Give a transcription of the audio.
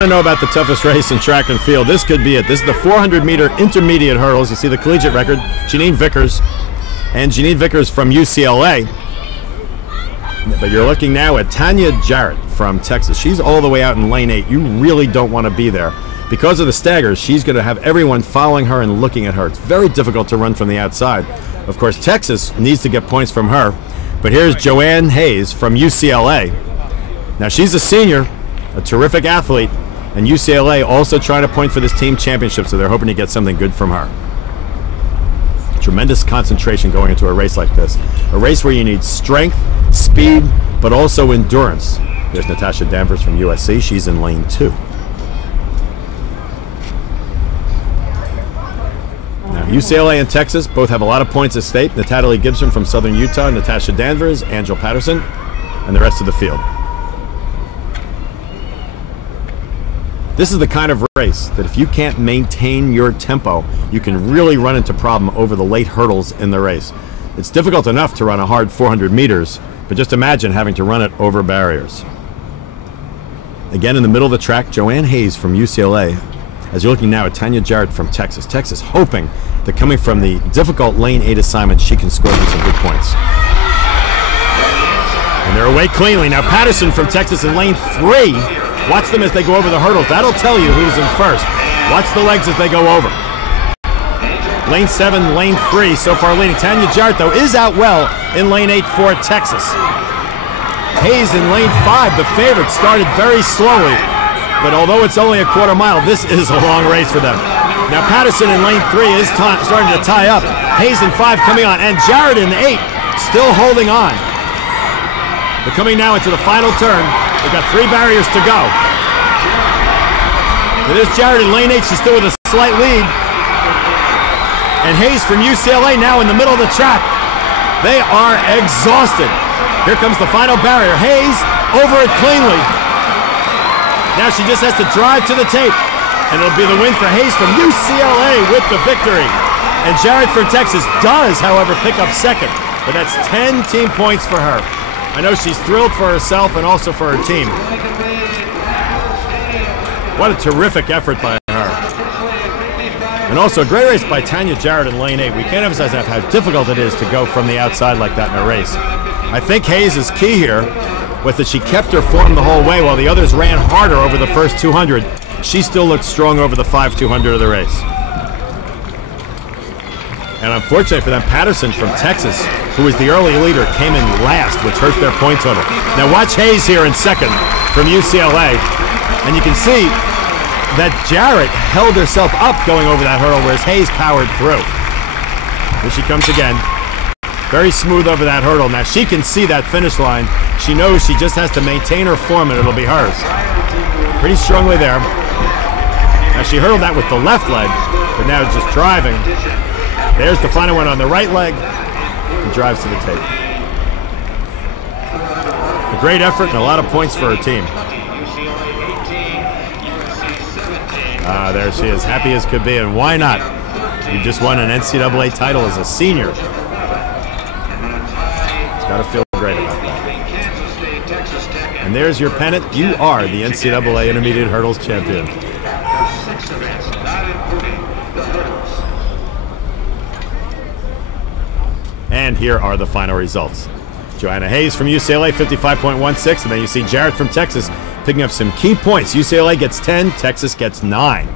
I know about the toughest race in track and field. This could be it. This is the 400-meter intermediate hurdles. You see the collegiate record, Janine Vickers. And Janine Vickers from UCLA. But you're looking now at Tanya Jarrett from Texas. She's all the way out in lane 8. You really don't want to be there. Because of the staggers, she's going to have everyone following her and looking at her. It's very difficult to run from the outside. Of course, Texas needs to get points from her. But here's Joanne Hayes from UCLA. Now, she's a senior, a terrific athlete. And UCLA also trying to point for this team championship, so they're hoping to get something good from her. Tremendous concentration going into a race like this. A race where you need strength, speed, but also endurance. There's Natasha Danvers from USC. She's in lane 2. Now, UCLA and Texas both have a lot of points at stake. Natalie Gibson from Southern Utah, Natasha Danvers, Angel Patterson, and the rest of the field. This is the kind of race that if you can't maintain your tempo, you can really run into problem over the late hurdles in the race. It's difficult enough to run a hard 400 meters, but just imagine having to run it over barriers. Again, in the middle of the track, Joanne Hayes from UCLA, as you're looking now at Tanya Jarrett from Texas. Texas hoping that coming from the difficult lane 8 assignment, she can score some good points. And they're away cleanly. Now Patterson from Texas in lane 3. Watch them as they go over the hurdles. That'll tell you who's in first. Watch the legs as they go over. Lane 7, lane 3 so far leading. Tanya Jarrett, though, is out well in lane 8 for Texas. Hayes in lane 5, the favorite, started very slowly. But although it's only a quarter mile, this is a long race for them. Now Patterson in lane 3 is starting to tie up. Hayes in 5 coming on. And Jarrett in 8 still holding on. They're coming now into the final turn. They've got 3 barriers to go. There's Jarrett in lane 8. She's still with a slight lead. And Hayes from UCLA now in the middle of the track. They are exhausted. Here comes the final barrier. Hayes over it cleanly. Now she just has to drive to the tape. And it'll be the win for Hayes from UCLA with the victory. And Jarrett from Texas does, however, pick up second. But that's 10 team points for her. I know she's thrilled for herself and also for her team. What a terrific effort by her. And also a great race by Tanya Jarrett in lane 8. We can't emphasize enough how difficult it is to go from the outside like that in a race. I think Hayes is key here with that she kept her form the whole way while the others ran harder over the first 200. She still looked strong over the 5-200 of the race. And unfortunately for them, Patterson from Texas, who was the early leader, came in last, which hurts their point total. Now watch Hayes here in second from UCLA. And you can see that Jarrett held herself up going over that hurdle, whereas Hayes powered through. Here she comes again. Very smooth over that hurdle. Now she can see that finish line. She knows she just has to maintain her form and it'll be hers. Pretty strongly there. Now she hurdled that with the left leg, but now just driving. There's the final one on the right leg and drives to the tape. A great effort and a lot of points for her team. There she is, happy as could be, and why not? You just won an NCAA title as a senior. It's got to feel great about that. And there's your pennant. You are the NCAA Intermediate Hurdles champion. And here are the final results. Joanna Hayes from UCLA, 55.16, and then you see Jarrett from Texas picking up some key points. UCLA gets 10, Texas gets 9.